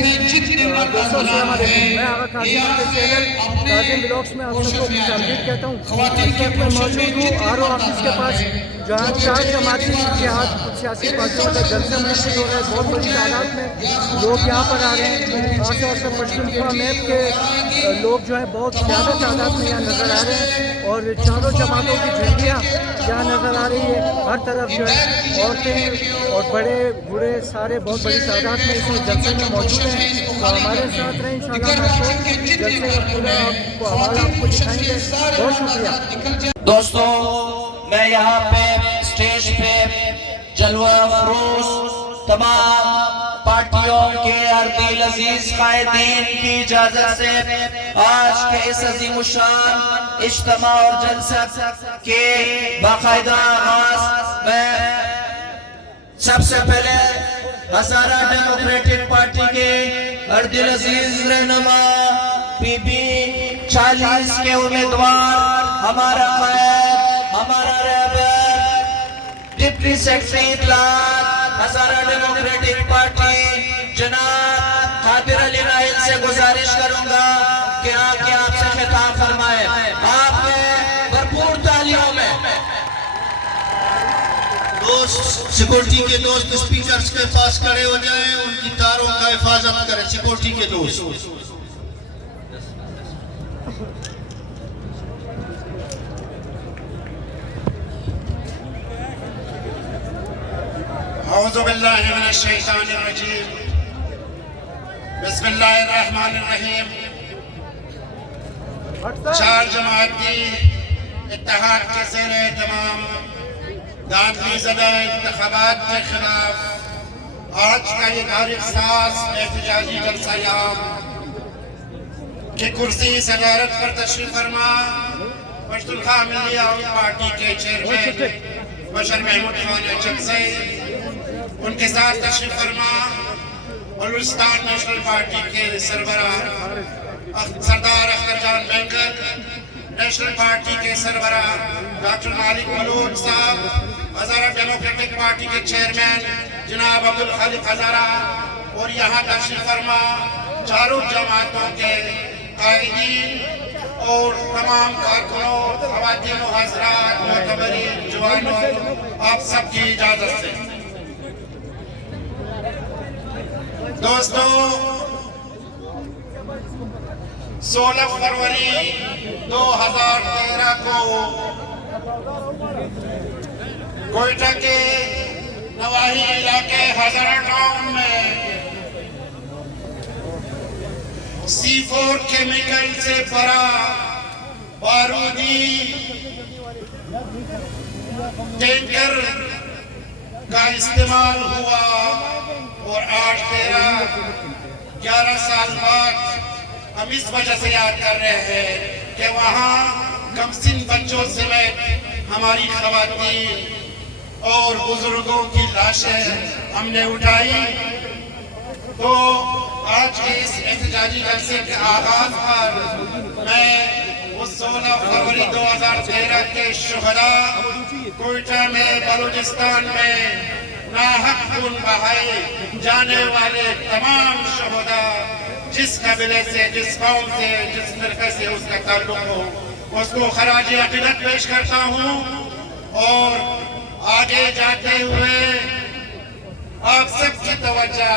दोस्तों अस्सलाम वालेकुम, मैं आगा कासिम के चैनल कासिम ब्लॉग्स में आप सबको खुशामदीद कहता हूँ। इस वक्त मैं मौजूद हूँ आर ओ ऑफिस के पास, जहाँ 4 जमाती इत्तेहाद सियासी पार्टियों का जलसा मुनक़िद हो रहा है। बहुत बड़ी तादाद में लोग यहाँ पर आ रहे हैं। खास तौर से पश्चिमा मैप के लोग जो है बहुत ज़्यादा तादाद में यहाँ नज़र आ रहे हैं और चारों जमातों की झंडियाँ यहाँ नज़र आ रही है। हर तरफ जो है औरतें और बड़े बूढ़े सारे बहुत बड़ी तादाद में इस जलसे में मौजूद हैं। तो हमारे साथ रहें इंशाअल्लाह, आपको जलसे का पूरा आपको हवाला आपको दिखाएंगे। बहुत शुक्रिया दोस्तों। मैं यहाँ पे स्टेज पे जलवा फरोश तमाम पार्टियों के अर्दिल अजीज कायदीन की इजाजत से आज के इस अजीमुशान इज्तिमा और जलसा के बाकायदा आगाज में सबसे पहले हज़ारा डेमोक्रेटिक पार्टी के अर्दिल अजीज रहनुमा पीपी 40 के उम्मीदवार, हमारा कायद, हमारा रहबर, डिप्टी सेक्रेटरी इत्तलात हज़ारा डेमोक्रेटिक पार्टी जनाब कादिर अली नाहिल से गुजारिश करूंगा कि आके आपसे खिताब फरमाए। आपने भरपूर तालियों में दोस्त सिक्योरिटी के दोस्त स्पीकर्स के पास खड़े हो जाएं, उनकी तारों का हिफाजत करें। सिक्योरिटी के दोस्त औज़ु बिल्लाहि मिनश शैतानिर रजीम, बिस्मिल्लाहिर रहमानिर रहीम। 4 जमाती इत्तेहाद के ज़ेर तमाम दाखिली ज़दा इंतख़ाबात के खिलाफ आज का ये तारीख साज एहतजाजी जलसा की कुर्सी सदारत पर तशरीफ फरमा पश्तूनख्वा मिल्ली आवाम पार्टी के चेयरमैन बशर महमूद खान चकज़ई, उनके साथ तशरीफ फरमा बलूचिस्तान नेशनल पार्टी के सरबराह सरदार अख्तर जान बैंकर, नेशनल पार्टी के सरबराह डॉक्टर मालिक मलूक साहब, हज़ारा डेमोक्रेटिक पार्टी के चेयरमैन जनाब अब्दुल खालिक हज़ारा और यहाँ तशरीफ फरमा चारों जमातों के कायदीन और तमाम कारकुनों, ख़वातीन और हज़रात, मोतबरीन, जवानों, आप सबकी इजाज़त से दोस्तों 16 फरवरी 2013 को कोयटा के नवाही इलाके हज़ारा टाउन में C4 केमिकल से भरा बारूदी टैंकर का इस्तेमाल हुआ और आज 11 साल बाद हम इस वजह से याद कर रहे हैं कि वहाँ कमसिन बच्चों समेत हमारी ख़वातीन और बुजुर्गों की लाशें हमने उठाई। तो आज के इस एहतजाजी जलसे के आगाज पर मैं उस 16 फरवरी 2013 के शुहदा कोयटा में बलूचिस्तान में नाहक खून बहाए जाने वाले तमाम शुहदा, जिस कबीले से, जिस कौम से, जिस फिरके से उसका ताल्लुक हो, उसको खराज अक़ीदत पेश करता हूँ और आगे जाते हुए आप सबकी तवज्जो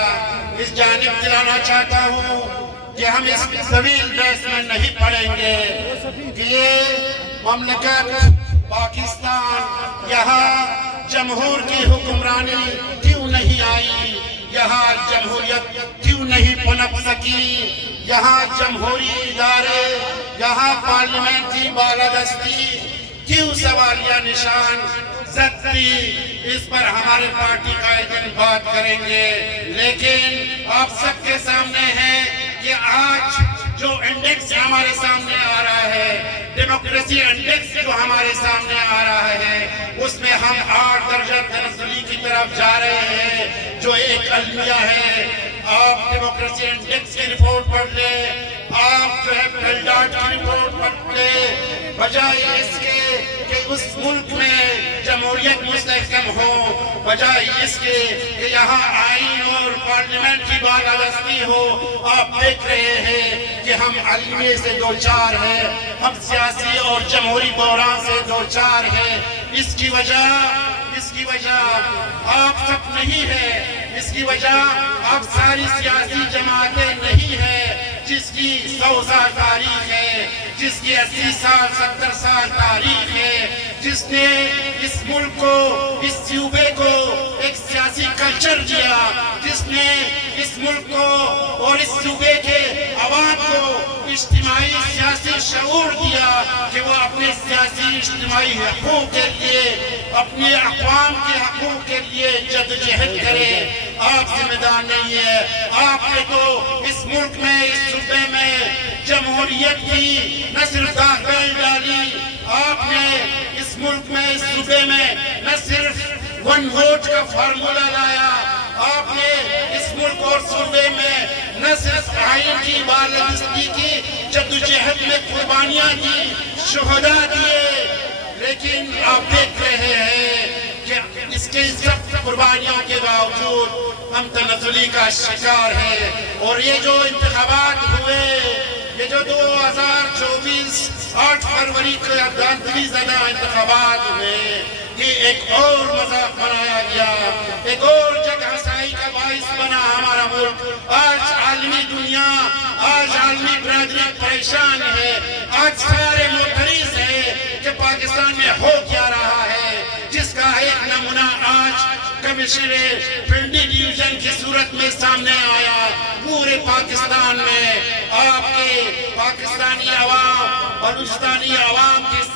इस जानिब दिलाना चाहता हूँ कि हम इस तवील बहस में नहीं पड़ेंगे कि ये ममलकत पाकिस्तान यहाँ जमहूर की हुक्मरानी क्यों नहीं आई, यहाँ जमहूरियत क्यों नहीं पनप सकी, यहाँ जमहूरी इदारे, यहाँ पार्लियामेंट्री बालादस्ती क्यों सवालिया निशान जदती, इस पर हमारे पार्टी कायदीन बात करेंगे। लेकिन आप सबके सामने है कि आज जो इंडेक्स हमारे सामने आ रहा है, डेमोक्रेसी इंडेक्स जो हमारे सामने आ रहा है, उसमें हम 8 दर्जा तनज़्ज़ुली की तरफ जा रहे हैं, जो एक अलमिया है। आप डेमोक्रेसी इंडेक्स की रिपोर्ट पढ़ ले, आप जो है पेल्डाट की रिपोर्ट पढ़ ले, बजाय इसके कि उस मुल्क में जमहूरियत मुस्तहकम हो, बजाय इसके कि यहाँ आइन और पार्लियामेंट की बालादस्ती हो। आप देख रहे हैं कि हम अलमिये से दो चार हैं, हम सियासी और जमहूरी बहरान से दो चार हैं। इसकी वजह आप सब नहीं है, इसकी वजह आप सारी सियासी जमातें नहीं है, जिसकी 100 साल तारीख है, जिसकी 80 साल 70 साल तारीख है, जिसने इस मुल्क को, इस सूबे को एक सियासी कल्चर दिया, जिसने इस मुल्क को और इस सूबे के अवाम को इज्तिमाई सियासी शऊर दिया कि वो अपने सियासी इज्तिमाई हकूक़ के लिए, अपने अक़वाम के हकूक़ के लिए जद्दोजहद करे। आप जिम्मेदार नहीं है। आपने तो इस मुल्क में, इस सूबे में जमहूरियत की न सिर्फ दाखिल डाली, आपने इस मुल्क में, इस सूबे में न सिर्फ वन वोट का फार्मूला लाया, आपने इस मुल्क और सूबे में न सिर्फ आइन की बालादस्ती की जद्दोजहद में कुर्बानियां दी, शुहदा दिए, लेकिन आप देख रहे हैं कि इसके सब कुर्बानियों के बावजूद हम तनज़्ज़ुली का शिकार है। और ये जो इंतखाबात हुए, ये जो 2024 8 फरवरी को दांधली ज़दा इंतखाबात हुए, ये एक और मजाक बनाया गया, एक और जगहसाई का बाइस बना हमारा मुल्क। आज आलमी दुनिया, आज आलमी बरादरी परेशान है, आज सारे मुतरिज़ है कि पाकिस्तान में हो क्या रहा है, जिसका एक नमूना आज कमिश्नर पिंडी डिवीजन की सूरत में सामने आया। पूरे पाकिस्तान में आपके पाकिस्तानी अवाम, बलूचिस्तानी अवाम के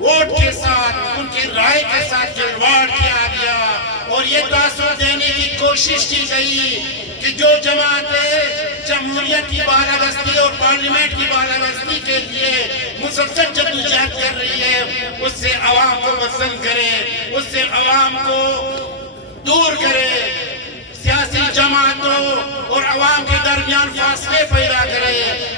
वोट के साथ, उनकी राय के साथ खिलवाड़ किया गया और ये तासुर देने की कोशिश की गई कि जो जमातें जमहूरियत की बालादस्ती और पार्लियामेंट की बालादस्ती के लिए मुसलसल जद्दोजहद कर रही है, उससे अवाम को पसंद करे, उससे अवाम को दूर करे, सियासी जमातों और अवाम के दरमियान फासले पैदा करे।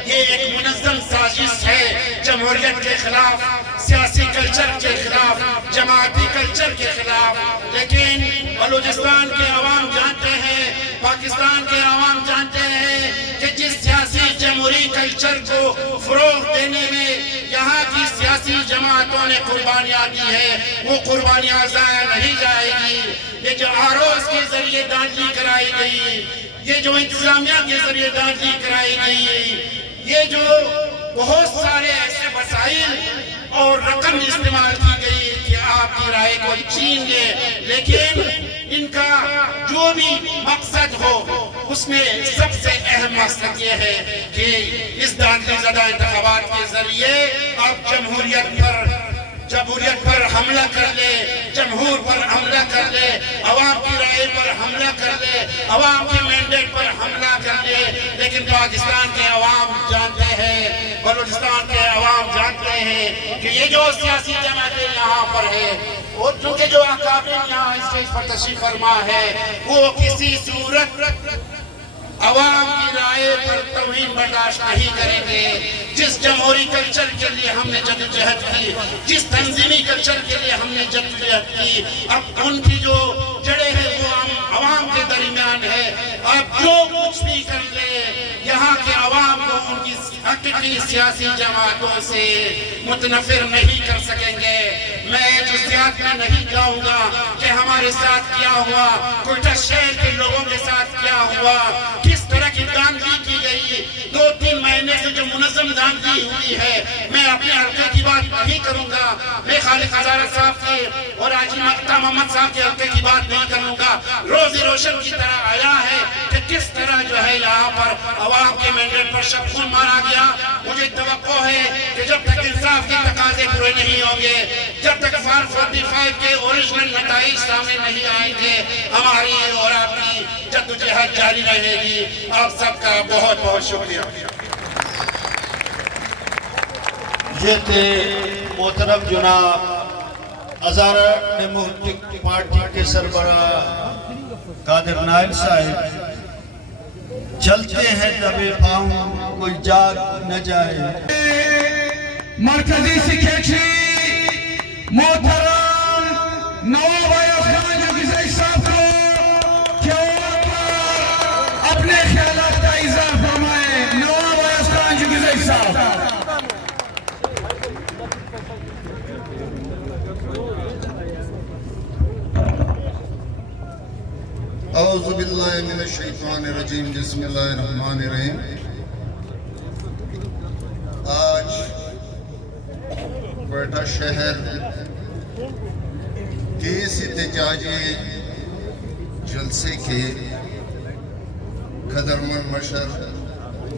ये एक मुनज़्ज़म साजिश है जमहूरियत के खिलाफ, सियासी कल्चर के खिलाफ, जमाती कल्चर के खिलाफ। लेकिन बलूचिस्तान के अवाम जानते हैं, पाकिस्तान के अवाम जानते हैं कि जिस सियासी जमहूरी कल्चर को फ़रोग़ देने में यहाँ की सियासी जमातों ने कुर्बानियाँ दी है, वो कुर्बानियाँ ज़ाया नहीं जाएगी। ये जो आरोज़ के जरिए दांधली कराई गई, ये जो इंतजामिया के जरिए दांधली कराई गई, ये जो बहुत सारे ऐसे वसाइल और रकम इस्तेमाल की गई कि आपकी राय को छीन ले, लेकिन इनका जो भी मकसद हो, उसमें सबसे अहम मकसद ये है कि इस दांधली ज़दा इंतखाबात के जरिए आप जमहूरियत पर हमला कर ले, जमहूर पर हमला कर ले, अवाम की राय पर हमला कर ले, अवाम के मैंडेट पर हमला कर ले। लेकिन पाकिस्तान के अवाम जानते हैं, बलूचिस्तान के अवाम जानते हैं कि ये जो सियासी जमातें यहाँ पर है और चूंकि जो अकाबिर यहाँ स्टेज पर तशरीफ फरमा है, वो किसी सूरत अवाम की राय पर तौहीन बर्दाश्त नहीं करेंगे। जिस जमहूरी कल्चर के लिए हमने जद्दोजहद की, जिस तंजीमी कल्चर के लिए हमने जद्दोजहद की, अब उनकी जो जड़ें हैं वो अवाम के दरमियान है। आप जो कुछ भी कर ले, यहाँ के अवाम को उनकी हकीकी सियासी जमातों से मुतनफिर नहीं कर सकेंगे। मैं जुज़ियात में नहीं जाऊंगा कि हमारे साथ क्या हुआ, कोयटा शहर के लोगों के साथ क्या हुआ, किस तरह की दांधली की गई। 2-3 महीने से जो मुनज़्ज़म दांधली हुई है, मैं अपने हल्के की बात नहीं करूंगा, मैं खालिद हज़ारा साहब के और हाजी मक्ता मोहम्मद साहब के हल्के की बात नहीं करूंगा। रोज़ी रोशन की तरह आया है कि किस तरह जो है यहाँ पर अवाम के मैंडेट पर शब खून मारा गया। मुझे तवक्को है कि जब तक इंसाफ के तकाज़े पूरे नहीं होंगे, जब तक फार 45 के ओरिजिनल नताइज सामने नहीं आएंगे, हमारी और आपकी जद्दोजहद जारी रहेगी। आप सबका बहुत बहुत शुक्रिया। ये थे मोहतरम जनाब हज़ारा डेमोक्रेटिक पार्टी के सरबराह कादिर नाइल साहब। चलते हैं दबे पाँव, कोई जाग न जाए। मरकजी शिक्षक मोहतरम नवाब अयाज खान जुगीज़ई साहब को कि अपने ख्यालात का इज़हार फरमाए। नवाब अयाज खान जुगीज़ई साहब। औज़ु बिल्लाहि मिनश शैतानिर रजीम, बिस्मिल्लाहिर रहमानिर रहीम। आज क्वेटा शहर के इस एहतजाजी जलसे के कदरमन मशर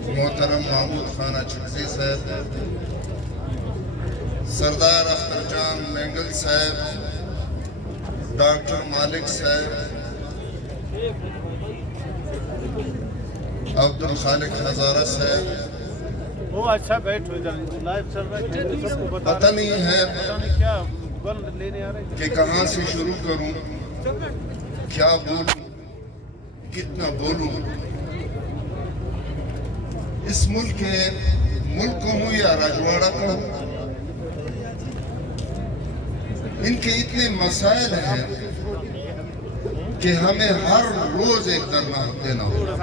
मोहतरम महमूद खान अचकज़ई साहब, सरदार अख्तर जान मैंगल साहब, डॉक्टर मालिक साहब, अब्दुल खालिक हजारा साहब, वो अच्छा बैठो, इधर लाइव चल रहा है, सबको बता पता नहीं है क्या बल लेने आ रहे हैं। कि कहाँ से शुरू करूं, क्या बोलूं, कितना बोलूं। इस मुल्क को हूँ या रजवाड़ा का, इनके इतने मसाइल हैं कि हमें हर रोज एक धरना देना होगा।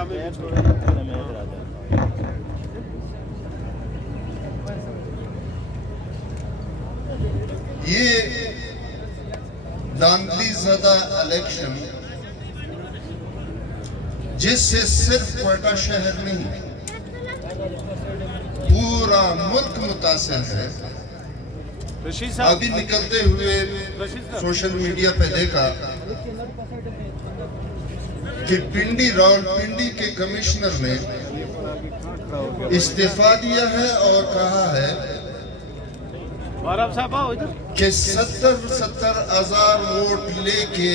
ये दांधली ज़दा इलेक्शन जिससे सिर्फ क्वेटा शहर नहीं पूरा मुल्क मुतासिर है। अभी निकलते हुए सोशल मीडिया पे देखा कि पिंडी रावलपिंडी के कमिश्नर ने इस्तीफा दिया है और कहा है कि 70,000 वोट लेके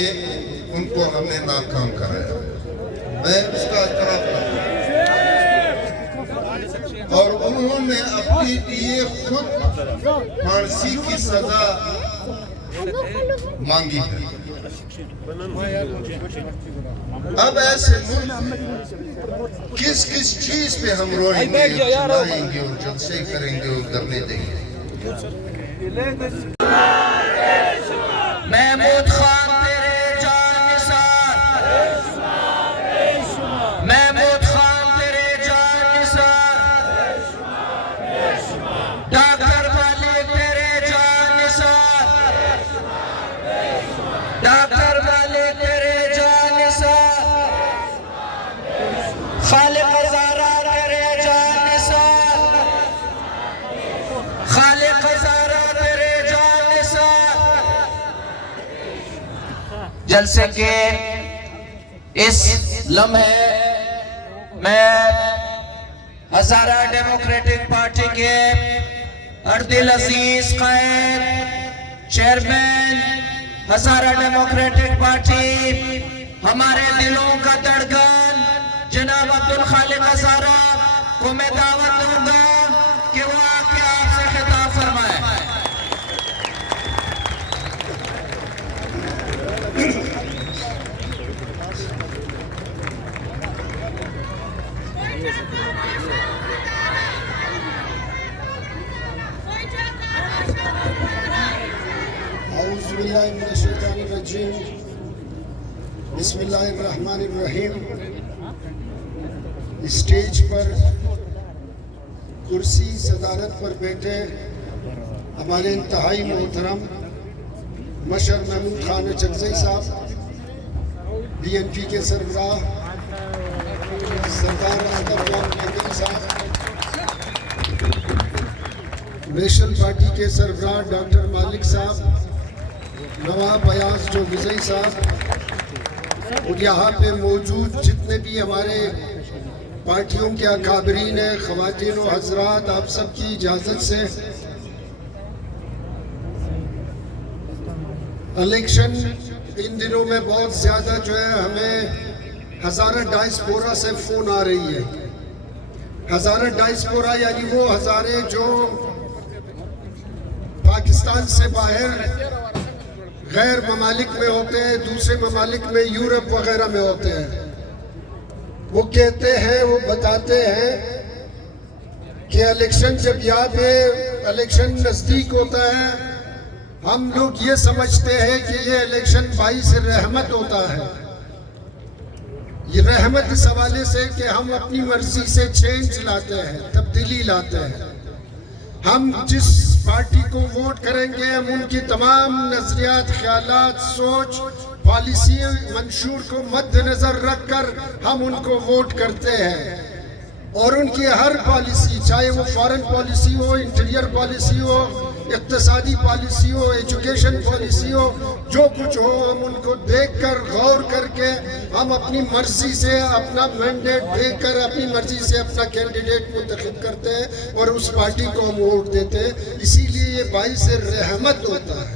उनको हमने नाकाम कराया। मैं उसका एतराफ करता हूं। और उन्होंने अपने लिए खुद फांसी की सजा मांगी है। अब ऐसे मुल्क किस किस चीज पे हम रोएंगे, चिल्लाएंगे और जलसे करेंगे और धरने देंगे। महमूद खान तेरे जान निसार, महमूद खान तेरे जान निसार, डॉक्टर वाले तेरे जान निसार, डॉक्टर वाले तेरे जान निसार, खालिक हज़ारा तेरे जान निसार, खालिक हज़ारा तेरे जान निसार। जलसे के इस लम्हे मैं हज़ारा डेमोक्रेटिक पार्टी के अर्दिल अजीज कायद चेयरमैन हज़ारा डेमोक्रेटिक पार्टी, हमारे दिलों का धड़कन जनाब अब्दुल खालिक हज़ारा को मैं दावत दूंगा कि वो आके आपसे खिताब फरमाए। औज़ुबिल्लाहिमिनश्शैतानिर्रजीम, बिस्मिल्लाहिर्रहमानिर्रहीम। स्टेज पर कुर्सी सदारत पर बैठे हमारे इंतहाई मोहतरम मशर महमूद खान अचकज़ई साहब, BNP के सरबराह सरदार अख्तर जान मैंगल साहब, नेशनल पार्टी के सरबराह डॉक्टर मालिक साहब, नवाब अयाज जुगीज़ई साहब और यहाँ पे मौजूद जितने भी हमारे पार्टियों के अकाबरीन हैं, ख़वातीन और हज़रात, आप सबकी इजाज़त से इलेक्शन इन दिनों में बहुत ज़्यादा जो है हमें हज़ारा डायस्पोरा से फ़ोन आ रही है। हज़ारा डायस्पोरा यानी वो हज़ारे जो पाकिस्तान से बाहर गैर ममालिक में होते हैं, दूसरे ममालिक में यूरोप वगैरह में होते हैं। वो कहते हैं, वो बताते हैं कि इलेक्शन जब यहाँ पे इलेक्शन नज़दीक होता है, हम लोग ये समझते हैं कि ये इलेक्शन बाईस रहमत होता है। ये रहमत इस हवाले से कि हम अपनी मर्जी से चेंज लाते हैं, तब्दीली लाते हैं। हम जिस पार्टी को वोट करेंगे हम उनकी तमाम नजरियात, ख्यालात, सोच, पॉलिसी, मंशूर को मद्देनजर रखकर हम उनको वोट करते हैं। और उनकी हर पॉलिसी, चाहे वो फॉरेन पॉलिसी हो, इंटीरियर पॉलिसी हो, इक्तिसादी पॉलिसी हो, एजुकेशन पॉलिसी हो, जो कुछ हो, हम उनको देखकर गौर करके हम अपनी मर्जी से अपना मैंडेट देकर अपनी मर्जी से अपना कैंडिडेट मुंतखब करते हैं और उस पार्टी को हम वोट देते हैं। इसीलिए ये बाइस रहमत होता है।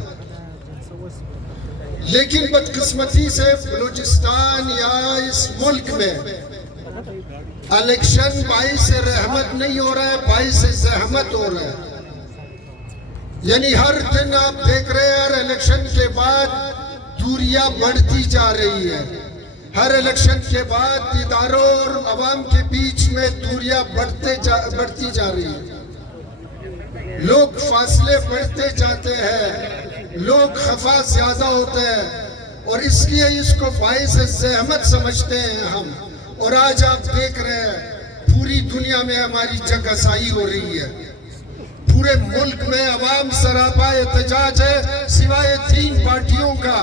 लेकिन बदकिस्मती से बलूचिस्तान या इस मुल्क में इलेक्शन बाइस रहमत नहीं हो रहा है, बाइस ज़हमत हो रहा है। यानी हर दिन आप देख रहे हैं हर इलेक्शन के बाद दूरियां बढ़ती जा रही है। हर इलेक्शन के बाद इदारों और अवाम के बीच में दूरियां बढ़ती जा रही है। लोग फासले बढ़ते जाते हैं, लोग खफा ज्यादा होते हैं और इसलिए इसको बाइस ज़हमत समझते हैं हम। और आज आप देख रहे हैं पूरी दुनिया में हमारी जगहसाई हो रही है। पूरे मुल्क में अवाम सरापा एहतजाज है सिवाय 3 पार्टियों का।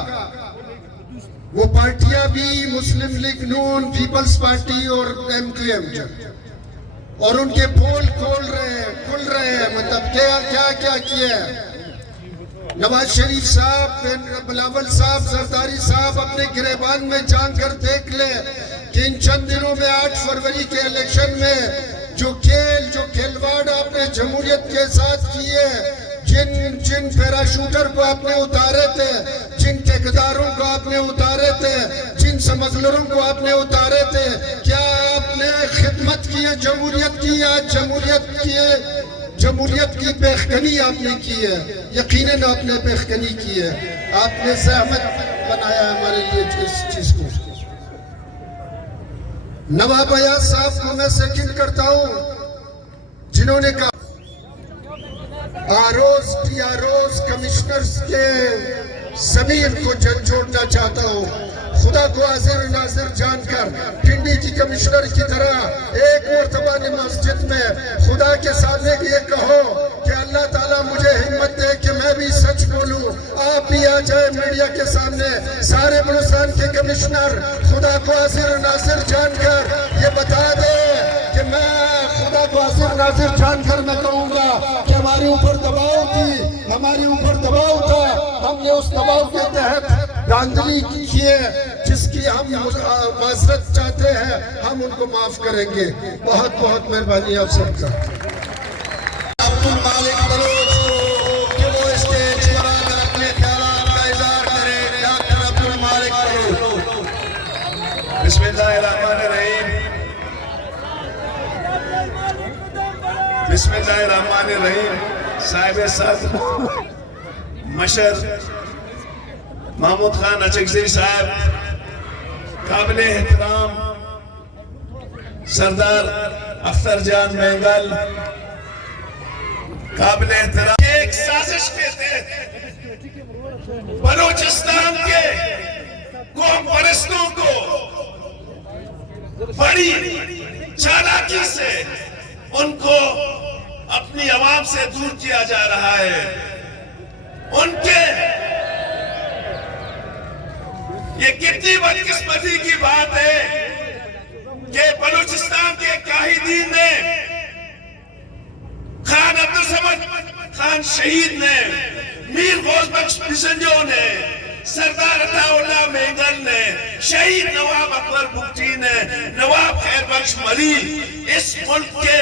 वो पार्टियां भी मुस्लिम लीग नून, पीपल्स पार्टी और MQM, और उनके पोल खुल रहे हैं। मतलब क्या किया है। नवाज शरीफ साहब, बिलावल साहब, जरदारी साहब अपने गिरेबान में जान कर देख ले कि इन चंद दिनों में 8 फरवरी के इलेक्शन में जो खिलवाड़ आपने जमहूरियत के साथ किए, जिन पैराशूटर को आपने उतारे थे, जिन ठेकेदारों को आपने उतारे थे, जिन स्मगलरों को आपने उतारे थे, क्या आपने खिदमत की है जमहूरियत की? आज जमहूरियत की बेखनी आपने की है। यकीनन आपने बेखनी की है। आपने ज़हमत बनाया हमारे लिए इस चीज को। नवाब अयाज साहब को मैं सेकंड करता हूं जिन्होंने कहा आरओज कमिश्नर्स के जमीन को झंझोड़ना चाहता हूं। खुदा को हाजिर नाजिर जानकर पिंडी की कमिश्नर की तरह एक मरतबा मस्जिद में खुदा के सामने ये कहो कि अल्लाह ताला मुझे हिम्मत दे कि मैं भी सच बोलूं। आप भी आ जाए मीडिया के सामने, सारे बलूचिस्तान के कमिश्नर खुदा को हाजिर नाजिर जानकर ये बता दे कि मैं खुदा को हाजिर नाजिर जानकर मैं कहूँगा कि हमारे ऊपर दबाव था, हमने उस दबाव के तहत धांधली की है जिसकी हम माजरत चाहते हैं, हम उनको माफ करेंगे। बहुत बहुत मेहरबानी आप सबका। अब्दुल मालिक बलोच को कि वो स्टेज पर आकर अपने ख्यालात का इज़हार करें। डॉक्टर अब्दुल मालिक बलोच। बिस्मिल्लाहिर्रहमानिर्रहीम। साहिब साहब मशर महमूद खान अचकज़ई साहब, काबिल एहतराम सरदार अख्तर जान मेंगल, काबिल एहतराम एक साजिश के तहत बलूचिस्तान के कौम परस्तों को बड़ी चालाकी से उनको अपनी आवाम से दूर किया जा रहा है। उनके ये कितनी बदकिस्मती की बात है कि बलूचिस्तान के काहिदीन ने, खान अब्दुल समद खान शहीद ने, मीर गौस बख्श बिजंजो ने, सरदार अताउल्लाह मेंगल ने, शहीद नवाब अकबर बुगटी ने, नवाब खैर बख्श मरी इस मुल्क के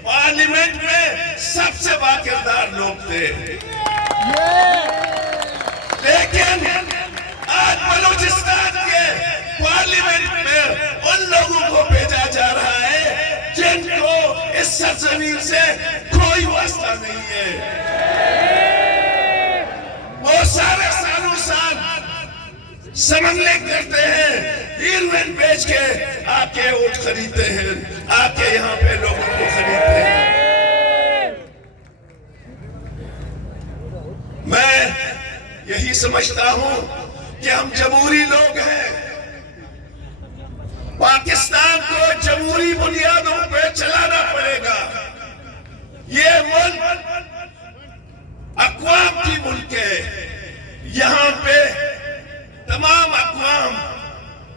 पार्लियामेंट में सबसे बाकिरदार लोग थे। लेकिन आज बलूचिस्तान के पार्लियामेंट में उन लोगों को भेजा जा रहा है जिनको इस सरजमीन से कोई वास्ता नहीं है। वो सारे सालों साल समझने करते हैं, हीरोइन बेच के आके वोट खरीदते हैं, आके यहाँ पे लोगों को खरीदते हैं। मैं समझता हूं कि हम जमहूरी लोग हैं। पाकिस्तान को जमहूरी बुनियादों पे चलाना पड़ेगा। ये मुल्क अक़वाम की मुल्क है। यहाँ पे तमाम अक़वाम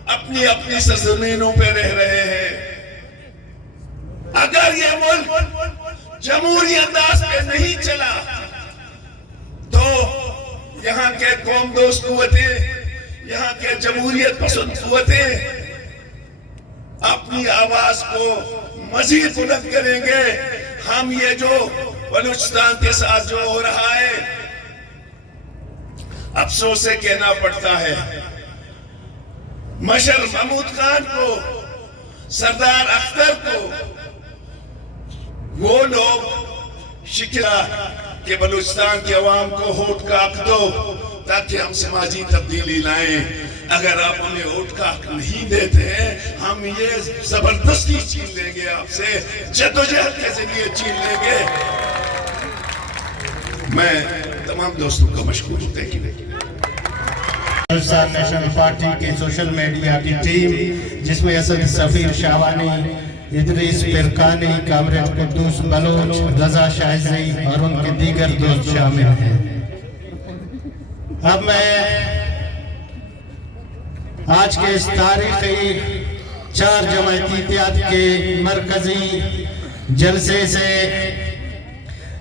अपनी अपनी सरजमीनों पे रह रहे हैं। अगर ये मुल्क जमहूरी अंदाज पे नहीं चला तो यहाँ के कौम दोस्त कुव्वतें, यहाँ के जमहूरियत पसंद कुव्वतें अपनी आवाज को मजीद बुलंद करेंगे। हम ये जो बलूचिस्तान के साथ जो हो रहा है, अफसोस से कहना पड़ता है, मशर महमूद खान को, सरदार अख्तर को, वो लोग शिकला कि बलूचिस्तान के अवाम को वोट का हक दो ताकि हम समाजी तब्दीली लाएं। अगर आप उन्हें वोट का हक नहीं देते हैं, हम ये जबरदस्ती छीन लेंगे आपसे, जद्दोजहद के जरिए छीन लेंगे। मैं तमाम दोस्तों का मशकूर हूं। बलूचिस्तान नेशनल पार्टी की सोशल मीडिया की टीम, जिसमें असद सफीर शाहवानी, इदरीस पिरकानी, कामरेड कुद्दूस बलोच, रजा शाहज़ई और उनके दीगर दोस्त शामिल हैं। अब मैं आज के इस तारीखी 4 जमायती इत्तेहाद के मरकजी जलसे से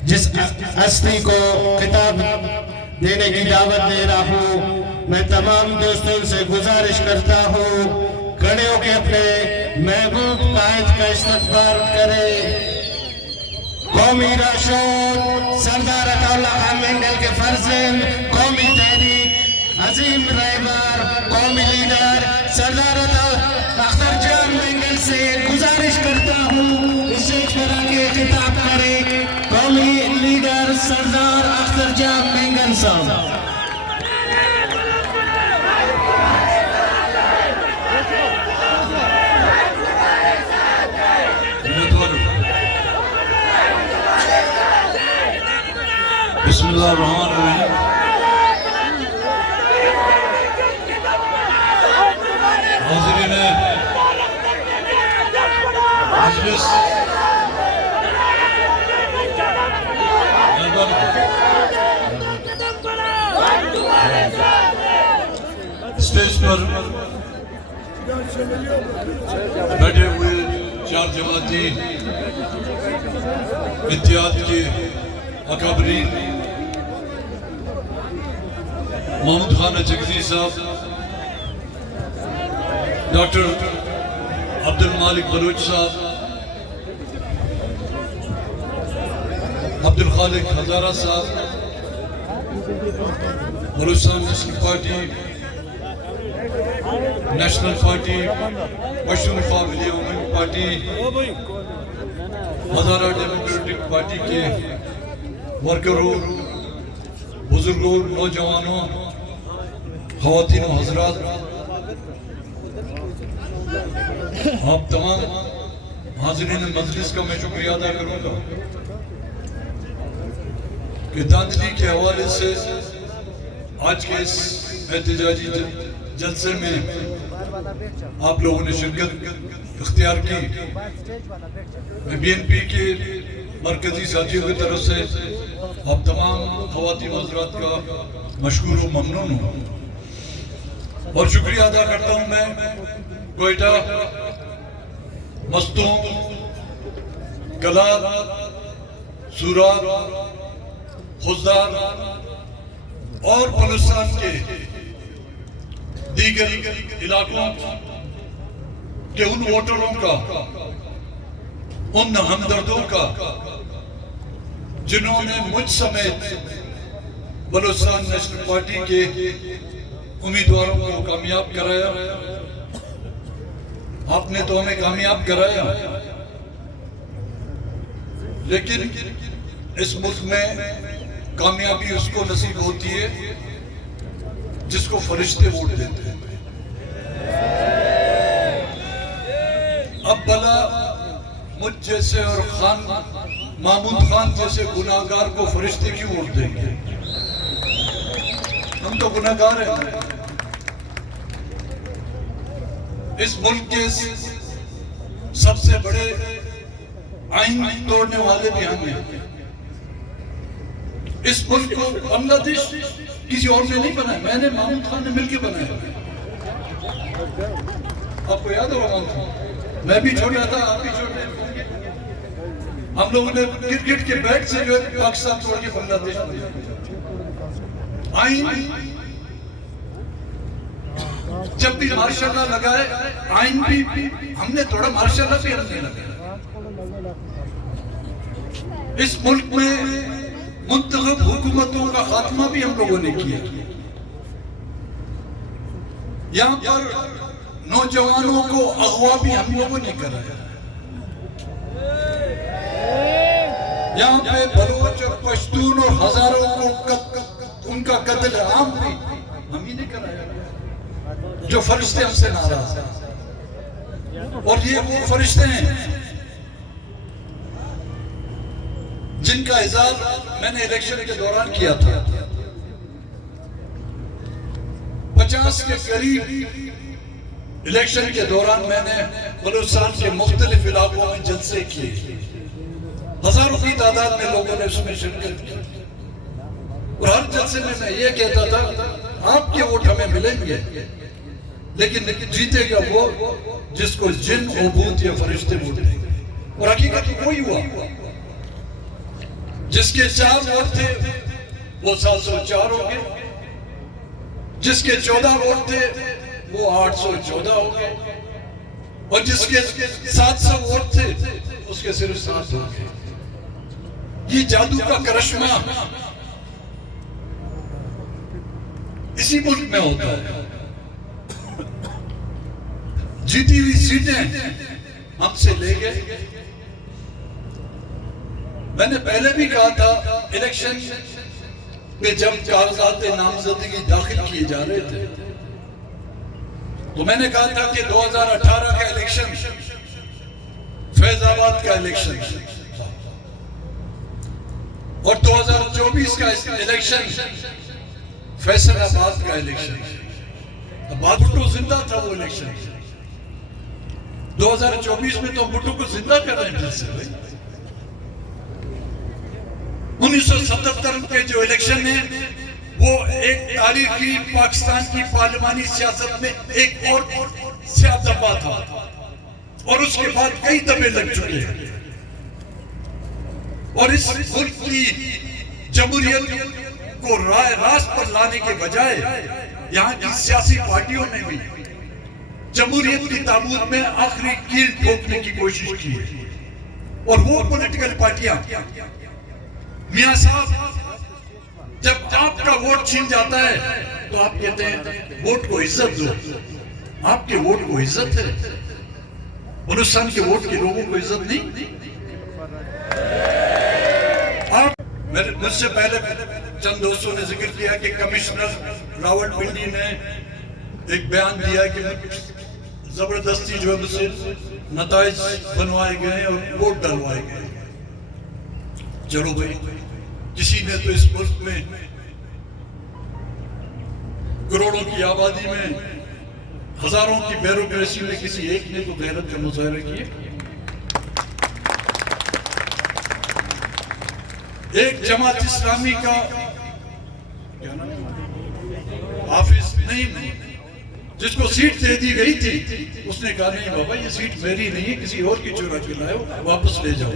जिस हस्ती को खिताब देने की दावत दे रहा हूँ, मैं तमाम दोस्तों से गुजारिश करता हूँ खड़े होकर अपने महबूब कायद का इस्तकबाल करें। कौमी राशों सरदार अताउल्लाह खान मेंगल के फर्जंद, कौमी तहरीक अजीम रहबर, कौमी लीडर सरदार अख्तर जान मेंगल से गुजारिश करता हूँ इसे तरह के खिताब करें। कौमी लीडर सरदार अख्तर जान मेंगल साहब। बिस्मिल्लाहिर्रहमानिर्रहीम। हाज़रीन मजलिस, स्टेज पर बैठे हुए 4 जमाती इत्तेहाद के अकाबरीन, महमूद खान अजगजी साहब, डॉक्टर अब्दुल मालिक बलूच साहब, अब्दुल खालिक हजारा साहब, बलूचिस्तान नेशनल पार्टी, पश्चिम पार्टी, हजारा डेमोक्रेटिक पार्टी के वर्करों, बुजुर्गों, नौजवानों, ख़वातीन और हज़रात, आप तमाम हाज़रीन मजलिस का मैं शुक्रिया अदा करूँगा कि दांधली के हवाले से आज के इस एहतजाजी जलसे में आप लोगों ने शिरकत इख्तियार की। मैं BNP के मरकजी साथियों की तरफ से आप तमाम ख़वातीन हज़रात का मशकूर व ममनून हूँ और शुक्रिया अदा करता हूँ मैं कोयटा, मस्तूम, कलाल, सूरात, खुजदार और बलूचिस्तान के दीगर इलाकों के उन वोटरों का, उन हमदर्दों का जिन्होंने मुझ समेत बलूचिस्तान नेशनल पार्टी के उम्मीदवारों को कामयाब कराया। आपने तो हमें कामयाब कराया, लेकिन इस मुल्क में कामयाबी उसको नसीब होती है जिसको फरिश्ते वोट देते हैं। अब भला मुझ जैसे और महमूद खान जैसे गुनाहगार को फरिश्ते क्यों वोट देंगे? ہم تو گناہگار ہیں. اس ملک کے سب سے بڑے آئین توڑنے والے بھی ہم ہیں. اس ملک کو بنگلہ دیش کسی اور نے نہیں بنایا, میں نے محمود خان نے مل کے بنایا. آپ کو یاد ہوگا محمود خان, میں بھی چھوٹا تھا, آپ بھی چھوٹے تھے. ہم لوگوں نے کرکٹ کے بیٹ سے جو ہے پاکستان توڑ کے بنگلہ دیش بنایا. آئین جب بھی ماشاء اللہ لگائے, آئین بھی ہم نے توڑا, ماشاء اللہ بھی ہم نے لگایا. اس ملک میں منتخب حکومتوں کا خاتمہ بھی ہم لوگوں نے کیا. یہاں پر نوجوانوں کو اغوا بھی ہم لوگوں نے کرایا. یہاں پہ بلوچ اور پشتون اور ہزاروں کو ان کا قتل عام بھی ہم ہی نے کرایا, جو فرشتے ہم سے ناراض ہیں. اور یہ وہ فرشتے ہیں جن کا اظہار میں نے الیکشن کے دوران کیا تھا. 50 کے قریب الیکشن کے دوران میں نے بلوچستان کے مختلف علاقوں میں جلسے کیے. ہزاروں کی تعداد میں لوگوں نے اس میں شرکت کی. اور ہر جلسے میں میں یہ کہتا تھا آپ کے ووٹ ہمیں ملیں گے, لیکن جیتے گا وہ جس کو جن اور بھوت یا فرشتے ووٹ دیں گے. اور حقیقت وہی ہوا. جس کے 4 ووٹ تھے وہ 704 ہو گئے, جس کے 14 ووٹ تھے وہ 814 ہو گئے, اور جس کے 700 ووٹ تھے اس کے صرف 7 ہو گئے. یہ جادو کا کرشمہ اسی ملک میں ہوتا ہے. جیتی ہوئی سیٹیں ہم سے لے گئے. میں نے پہلے بھی کہا تھا الیکشن پہ جب کاغذات نامزدگی داخل کیے جا رہے تھے تو میں نے کہا تھا کہ 2018 کا الیکشن فیض آباد کا الیکشن اور 2024 کا الیکشن فیصل آباد کا الیکشن. بھٹو زندہ تھا وہ الیکشن. 2024 میں تو بھٹو کو زندہ کر رہے ہیں جیسے بھائی. 1977 کے جو الیکشن ہے وہ ایک تاریخی پاکستان کی پارلیمانی سیاست میں ایک اور سیاست تھا, اور اس کے بعد کئی دفعے لگ چکے ہیں. اور اس ملک کی جمہوریت کو رائے راست پر لانے کے بجائے یہاں کی سیاسی پارٹیوں نے بھی جمہوریت کی تابوت میں آخری کیل ٹھوکنے کی کوشش کی ہے. اور وہ پولیٹیکل پارٹیاں, میاں صاحب جب آپ کا ووٹ چھین جاتا ہے تو آپ کہتے ہیں ووٹ کو عزت دو. آپ کے ووٹ کو عزت ہے, بلوچستان کے ووٹ کے لوگوں کو عزت نہیں. مجھ سے پہلے چند دوستوں نے ذکر کیا کہ کمشنر راول پنڈی نے ایک بیان دیا کہ زبردستی جو ہے مجھ سے نتائج بنوائے گئے اور ووٹ ڈلوائے گئے. چلو بھائی, کسی نے تو اس ملک میں کروڑوں کی آبادی میں ہزاروں کی بیوروکریسی میں کسی ایک نے تو غیرت کا مظاہرہ کیا. ایک جماعت اسلامی کا حافظ نہیں جس کو سیٹ دے دی گئی تھی, اس نے کہا نہیں بابا یہ سیٹ میری نہیں ہے, کسی اور کی چورا کے لائے ہو, واپس لے جاؤ.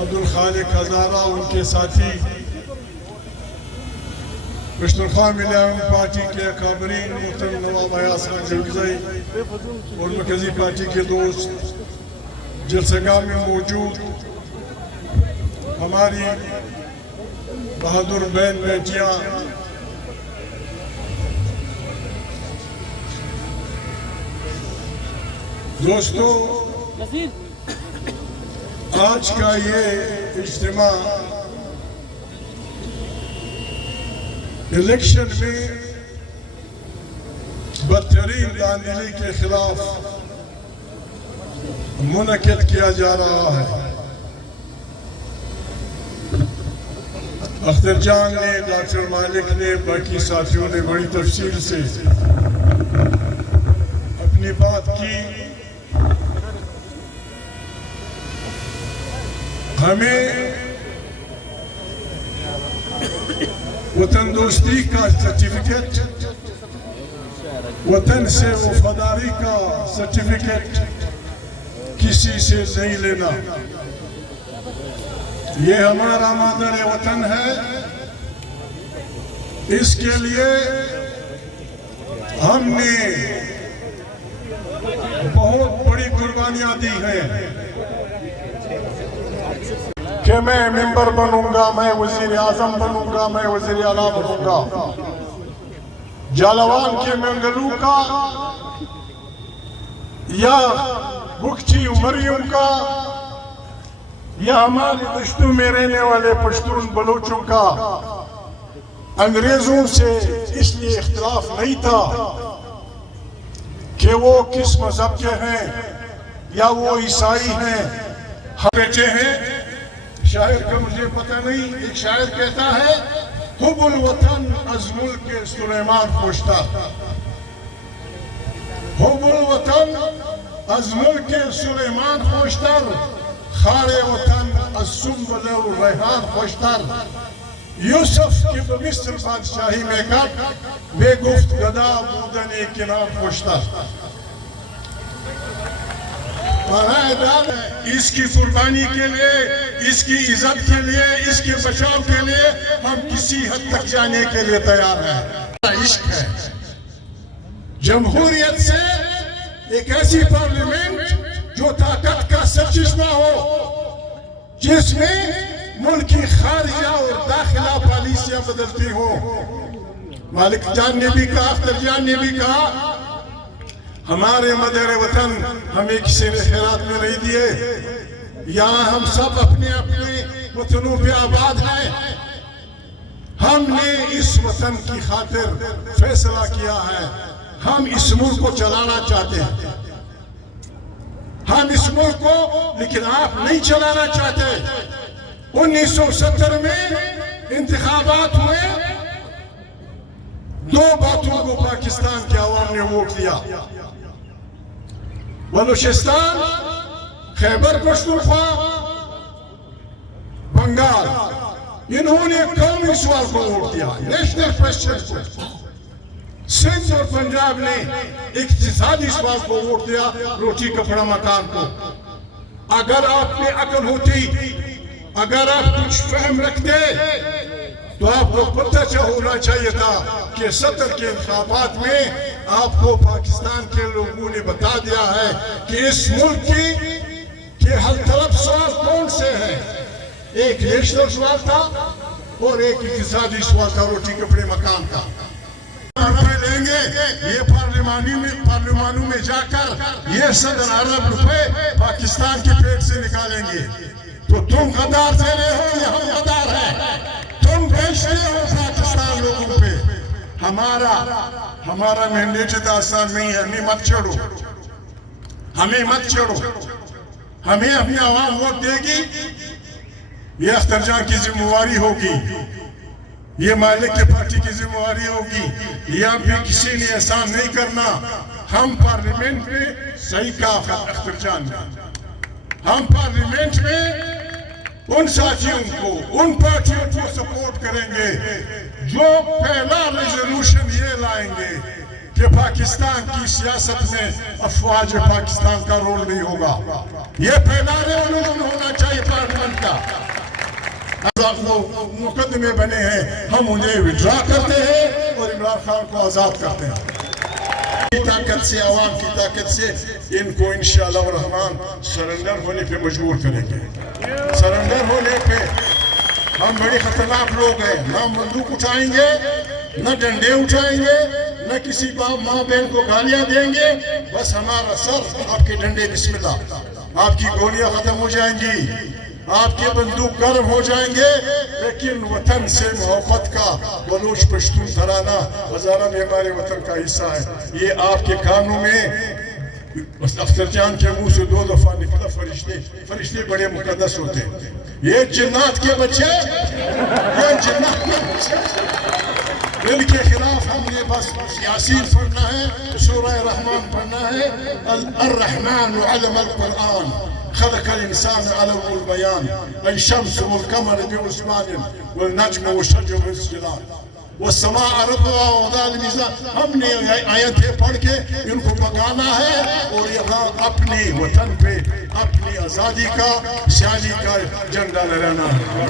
عبدالخالق ہزارہ ان کے ساتھی پشتونخوا ملیون پارٹی کے اکابرین محترم نواب ایاز خان جلگزئی اور مرکزی پارٹی کے دوست جلسہ گاہ میں موجود ہماری بہادر بہن بیٹیاں, دوستو, آج کا یہ اجتماع الیکشن میں بدترین دھاندلی کے خلاف منعقد کیا جا رہا ہے. اختر جان نے، ڈاکٹر مالک نے، باقی ساتھیوں نے بڑی تفصیل سے اپنی بات کی. ہمیں وطن دوستی کا سرٹیفکیٹ، وطن سے وفاداری کا سرٹیفکیٹ کسی سے نہیں لینا. یہ ہمارا مادر وطن ہے. اس کے لیے ہم نے بہت بڑی قربانیاں دی ہیں کہ میں ممبر بنوں گا، میں وزیر اعظم بنوں گا، میں وزیر اعلیٰ بنوں گا. جالوان کے منگلو کا یا بکچی مریم کا یا ہمارے دشتوں میں رہنے والے پشتون بلوچوں کا انگریزوں سے اس لیے اختلاف نہیں تھا کہ وہ کس مذہب کے ہیں یا وہ عیسائی ہیں. ہم بیٹے ہیں. شاعر کا مجھے پتہ نہیں، ایک شاعر کہتا ہے حب الوطن از ملک سلیمان خوشتر. حب الوطن از ملک سلیمان خوشتر، خار وطن از سنبل و ریحان خوشتر. یوسف کی بمصر بادشاہی میں کر بے گفت گدا بودن کنار خوشتر. اس کی قربانی کے لیے، اس کی عزت کے لیے، اس کے بچاؤ کے لیے ہم کسی حد تک جانے کے لیے تیار ہیں. عشق ہے جمہوریت سے ایک ایسی پارلیمنٹ جو طاقت کا سرچشمہ ہو، جس میں ملک کی خارجہ اور داخلہ پالیسیاں بدلتی ہوں. مالک جان نے بھی کہا، اختر جان نے بھی کہا، ہمارے مادر وطن ہمیں کسی نے خیرات میں نہیں دیے. یہاں ہم سب اپنے اپنے وطنوں پہ آباد ہیں. ہم نے اس وطن کی خاطر فیصلہ کیا ہے. ہم اس ملک کو چلانا چاہتے ہیں. ہم اس ملک کو، لیکن آپ نہیں چلانا چاہتے. 1970 میں انتخابات ہوئے، دو باتوں کو پاکستان کے عوام نے ووٹ دیا. بلوچستان، خیبر پختونخوا، بنگال، انہوں نے قومی سوال کو ووٹ دیا، نیشنل کوسچن کو. سندھ اور پنجاب نے اقتصادی سوال کو ووٹ دیا، روٹی کپڑا مکان کو. اگر آپ میں عقل ہوتی، اگر آپ کچھ فہم رکھتے تو آپ کو پتہ ہونا چاہیے تھا کہ 70 کے انتخابات میں آپ کو پاکستان کے لوگوں نے بتا دیا ہے کہ اس ملک کے حل طلب سوال کون سے ہیں. ایک نیشنل سوال تھا اور ایک اقتصادی سوال تھا، روٹی کپڑے مکان کا. روپے لیں گے، یہ پارلیمانوں میں جا کر یہ 100 ارب روپے پاکستان کے پیٹ سے نکالیں گے. تو تم غدار دے رہے ہو یا ہم غدار ہیں؟ تم بیچ رہے ہو پاکستان لوگوں پہ. ہمارا مینڈیٹ داستان نہیں ہے. ہمیں مت چھوڑو. ہمیں اپنی عوام ووٹ دے گی. یہ اختر جان کی ذمہ داری ہوگی، یہ مالک کے پارٹی کی ذمہ داری ہوگی. یہاں پہ کسی نے احسان نہیں کرنا. ہم پارلیمنٹ میں، صحیح کہا اختر جان نے، ہم پارلیمنٹ میں ان ساتھیوں کو، ان پارٹیوں کو سپورٹ کریں گے جو پہلا ریزولوشن یہ لائیں گے کہ پاکستان کی سیاست میں افواج پاکستان کا رول نہیں ہوگا. یہ پہلا ریزولوشن ہونا چاہیے پارلیمنٹ کا. مقدمے بنے ہیں، ہم انہیں وڈرا کرتے ہیں اور عمران خان کو آزاد کرتے ہیں. طاقت سے، عوام کی طاقت سے ان کو انشاءاللہ الرحمن سرنڈر ہونے پہ مجبور کریں گے. سرنڈر ہونے پہ ہم بڑی خطرناک لوگ ہیں. نہ بندوق اٹھائیں گے، نہ ڈنڈے اٹھائیں گے، نہ کسی ماں بہن کو گالیاں دیں گے. بس ہمارا سر، آپ کے ڈنڈے بسم اللہ. آپ کی گولیاں ختم ہو جائیں گی، آپ کے بندوق گرم ہو جائیں گے، لیکن وطن سے محبت کا بلوچ پشتون ترانہ ہزارہ میں ہمارے وطن کا حصہ ہے. یہ آپ کے کانوں میں اختر جان کے منہ سے 2 دفعہ نکلا، فرشتے فرشتے بڑے مقدس ہوتے ہیں. یہ جنات کے بچے ان کے خلاف ہم نے بس یاسین پڑھنا ہے, سورہ رحمان پڑھنا ہے. الرحمن علم القرآن خلق الانسان علم البیان الشمس والقمر بحسبان والنجم والشجر والسجلان والسماء رفعها ووضع الميزان. ہم نے آیتیں پڑھ کے ان کو پکانا ہے اور یہاں اپنے وطن پہ اپنی آزادی کا, سیاسی کا جھنڈا لہرانا ہے.